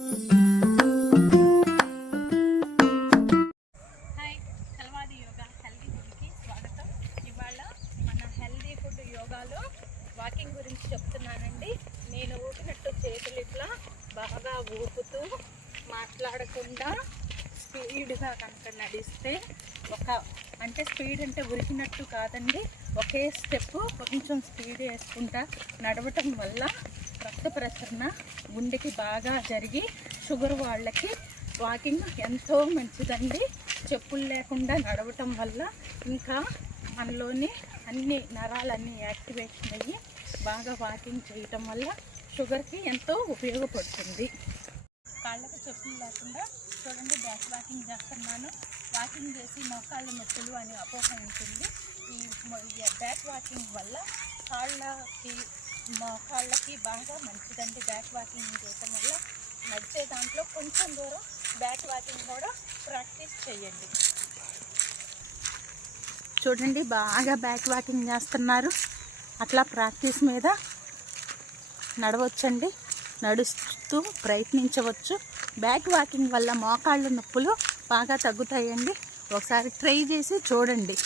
Hi, కల్వాది yoga healthy ఫుడ్కి స్వాగతం. ఇవాళ మన హెల్దీ ఫుడ్ యోగాలో వాకింగ్ గురించి చెప్తున్నానండి. నేను ఊపినట్టు చేతులు ఇట్లా బాగా ఊపుతూ మాట్లాడకుండా స్పీడ్గా కనుక నడిస్తే అంటే స్పీడ్ అంటే ఉరికినట్టు కాదండి, ఒకే స్టెప్ కొంచెం స్పీడ్ వేసుకుంటా నడవటం వల్ల రక్త ప్రసరణ గుండెకి బాగా జరిగి షుగర్ వాళ్ళకి వాకింగ్ ఎంతో మంచిదండి. చెప్పులు లేకుండా నడవటం వల్ల ఇంకా మనలోని అన్ని నరాలన్నీ యాక్టివేషన్ అయ్యి బాగా వాకింగ్ చేయటం వల్ల షుగర్కి ఎంతో ఉపయోగపడుతుంది. కాళ్ళకి చెప్పులు లేకుండా చూడండి బ్యాక్ వాకింగ్ చేస్తున్నాను. వాకింగ్ చేసి మోకాళ్ళ నొప్పులు అని అపోహ ఉంటుంది. ఈ బ్యాక్ వాకింగ్ వల్ల కాళ్ళకి మోకాళ్ళకి బాగా మంచిదండి. బ్యాక్ వాకింగ్ చేయటం వల్ల నడిచే దాంట్లో కొంచెం దూరం బ్యాక్ వాకింగ్ కూడా ప్రాక్టీస్ చేయండి. చూడండి బాగా బ్యాక్ వాకింగ్ చేస్తున్నారు. అట్లా ప్రాక్టీస్ మీద నడవచ్చండి, నడుస్తూ ప్రయత్నించవచ్చు. బ్యాక్ వాకింగ్ వల్ల మోకాళ్ళ నొప్పులు బాగా తగ్గుతాయండి. ఒకసారి ట్రై చేసి చూడండి.